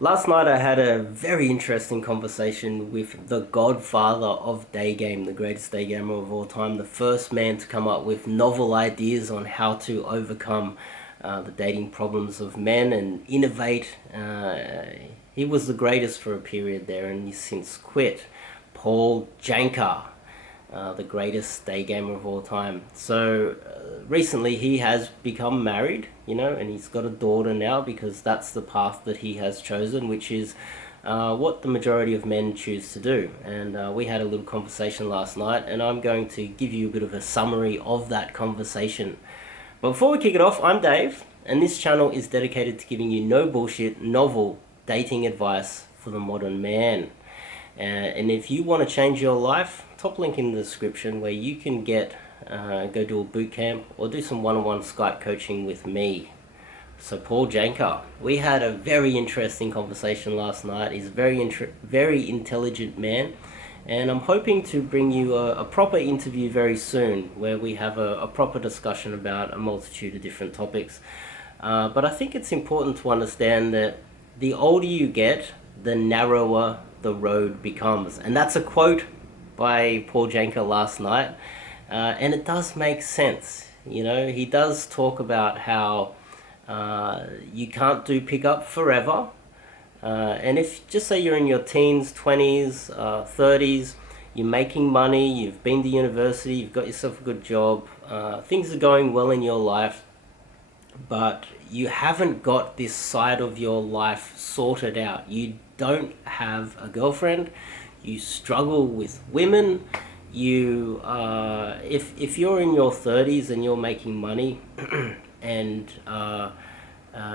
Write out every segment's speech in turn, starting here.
Last night I had a very interesting conversation with the godfather of daygame, the greatest daygamer of all time, the first man to come up with novel ideas on how to overcome the dating problems of men and innovate. He was the greatest for a period there, and he's since quit. Paul Janka, the greatest daygamer of all time. So recently he has become married, and he's got a daughter now because that's the path that he has chosen, which is what the majority of men choose to do. And we had a little conversation last night, and I'm going to give you a bit of a summary of that conversation. But before we kick it off, I'm Dave, and this channel is dedicated to giving you no bullshit, novel dating advice for the modern man. And if you want to change your life, top link in the description where you can go do a boot camp or do some one-on-one Skype coaching with me. So Paul Janka, we had a very interesting conversation last night. He's a very intelligent man, and I'm hoping to bring you a proper interview very soon where we have a proper discussion about a multitude of different topics. But I think it's important to understand that the older you get, the narrower the road becomes. And that's a quote by Paul Janka last night. And it does make sense. He does talk about how you can't do pickup forever. And if, just say you're in your teens, 20s, 30s, you're making money, you've been to university, you've got yourself a good job, things are going well in your life, but you haven't got this side of your life sorted out. You don't have a girlfriend, you struggle with women, if you're in your 30s and you're making money and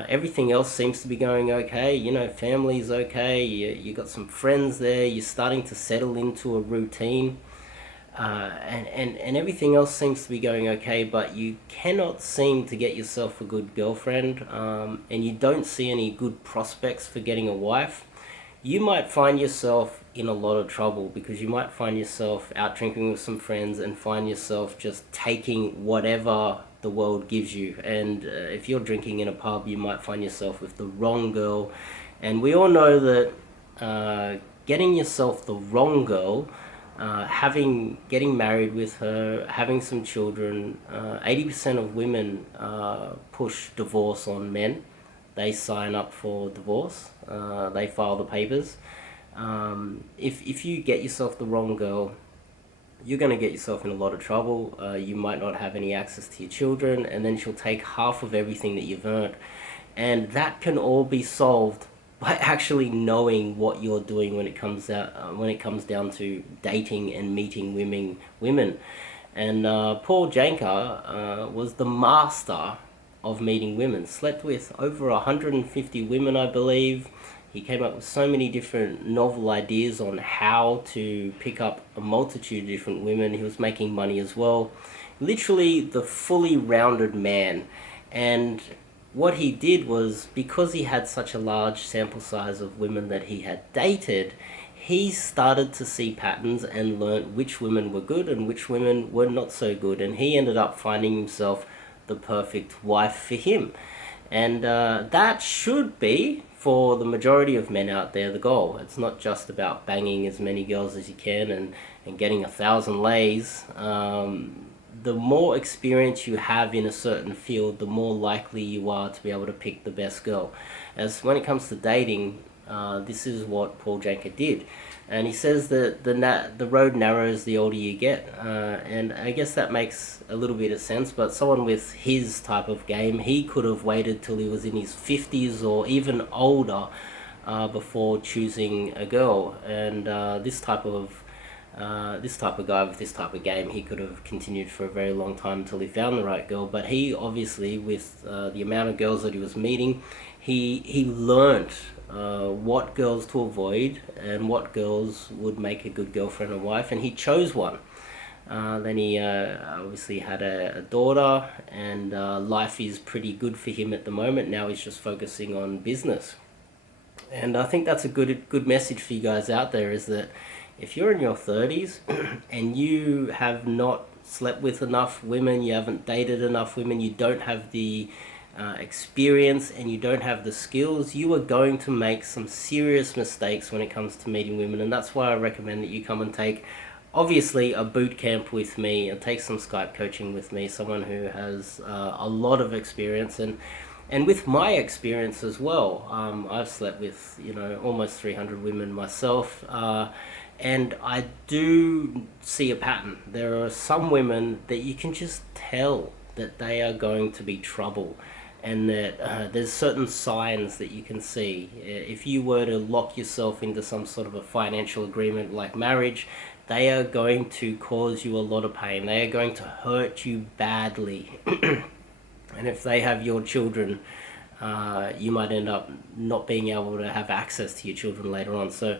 everything else seems to be going okay, family's okay, you got some friends there, you're starting to settle into a routine, and everything else seems to be going okay, but you cannot seem to get yourself a good girlfriend, and you don't see any good prospects for getting a wife, you might find yourself in a lot of trouble, because you might find yourself out drinking with some friends and find yourself just taking whatever the world gives you. And if you're drinking in a pub, you might find yourself with the wrong girl. And we all know that getting yourself the wrong girl, getting married with her, having some children, 80% of women push divorce on men. They sign up for divorce, they file the papers. If you get yourself the wrong girl, you're going to get yourself in a lot of trouble. You might not have any access to your children, and then she'll take half of everything that you've earned. And that can all be solved by actually knowing what you're doing when it comes down to dating and meeting women. And Paul Janka was the master of meeting women. Slept with over 150 women, I believe. He came up with so many different novel ideas on how to pick up a multitude of different women. He was making money as well. Literally the fully rounded man. And what he did was, because he had such a large sample size of women that he had dated, he started to see patterns and learnt which women were good and which women were not so good. And he ended up finding himself the perfect wife for him. And that should be, for the majority of men out there, the goal. It's not just about banging as many girls as you can and getting 1,000 lays. The more experience you have in a certain field, the more likely you are to be able to pick the best girl. As when it comes to dating, this is what Paul Janka did. And he says that the road narrows the older you get. And I guess that makes a little bit of sense, but someone with his type of game, he could have waited till he was in his 50s or even older before choosing a girl. And this type of guy with this type of game, he could have continued for a very long time until he found the right girl. But he obviously, with the amount of girls that he was meeting, he learnt what girls to avoid and what girls would make a good girlfriend or wife, and he chose one. Then he obviously had a daughter, and life is pretty good for him at the moment. Now he's just focusing on business. And I think that's a good message for you guys out there, is that if you're in your 30s and you have not slept with enough women, you haven't dated enough women, you don't have the experience, and you don't have the skills, you are going to make some serious mistakes when it comes to meeting women. And that's why I recommend that you come and take, obviously, a boot camp with me and take some Skype coaching with me, someone who has a lot of experience. And with my experience as well, I've slept with, almost 300 women myself, and I do see a pattern. There are some women that you can just tell that they are going to be trouble, and that there's certain signs that you can see. If you were to lock yourself into some sort of a financial agreement like marriage, they are going to cause you a lot of pain. They are going to hurt you badly. And if they have your children, you might end up not being able to have access to your children later on. So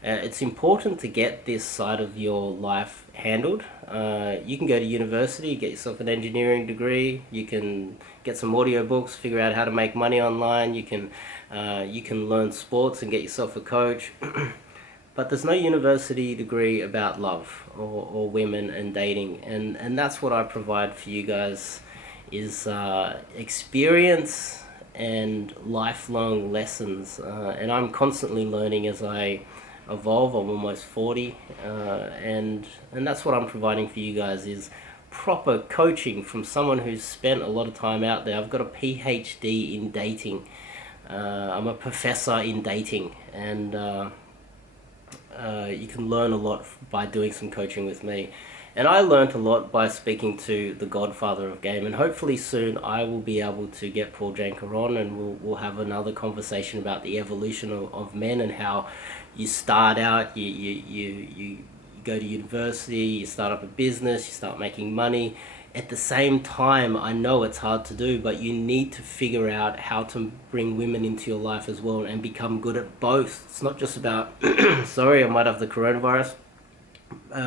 it's important to get this side of your life handled. You can go to university, get yourself an engineering degree. You can get some audiobooks, figure out how to make money online. You can learn sports and get yourself a coach. But there's no university degree about love or women and dating. And that's what I provide for you guys, is experience and lifelong lessons. And I'm constantly learning as I evolve. I'm almost 40, and that's what I'm providing for you guys, is proper coaching from someone who's spent a lot of time out there. I've got a PhD in dating. I'm a professor in dating, and you can learn a lot by doing some coaching with me. And I learned a lot by speaking to the godfather of game, and hopefully soon I will be able to get Paul Janka on, and we'll have another conversation about the evolution of men, and how you start out, you go to university, you start up a business, you start making money. At the same time, I know it's hard to do, but you need to figure out how to bring women into your life as well and become good at both. It's not just about, sorry, I might have the coronavirus,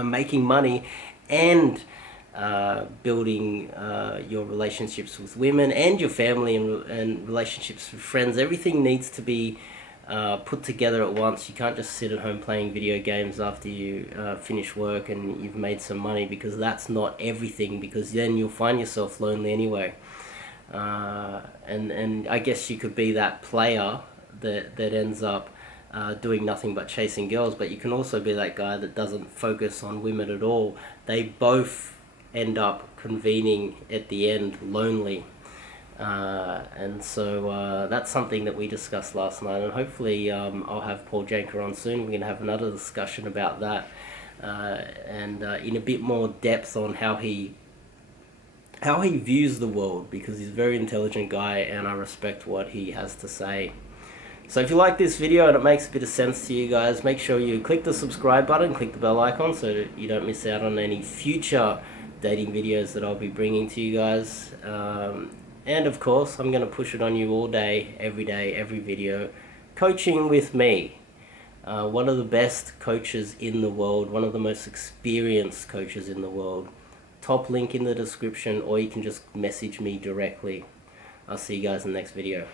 making money and building your relationships with women and your family, and relationships with friends. Everything needs to be put together at once. You can't just sit at home playing video games after you finish work and you've made some money, because that's not everything, because then you'll find yourself lonely anyway. And I guess you could be that player that ends up doing nothing but chasing girls, but you can also be that guy that doesn't focus on women at all. They both end up convening at the end lonely. And so that's something that we discussed last night, and hopefully I'll have Paul Janka on soon. We're going to have another discussion about that, and in a bit more depth on how he views the world, because he's a very intelligent guy and I respect what he has to say. So if you like this video and it makes a bit of sense to you guys, make sure you click the subscribe button, click the bell icon, so that you don't miss out on any future dating videos that I'll be bringing to you guys. And of course, I'm going to push it on you all day, every video. Coaching with me. One of the best coaches in the world, one of the most experienced coaches in the world. Top link in the description, or you can just message me directly. I'll see you guys in the next video.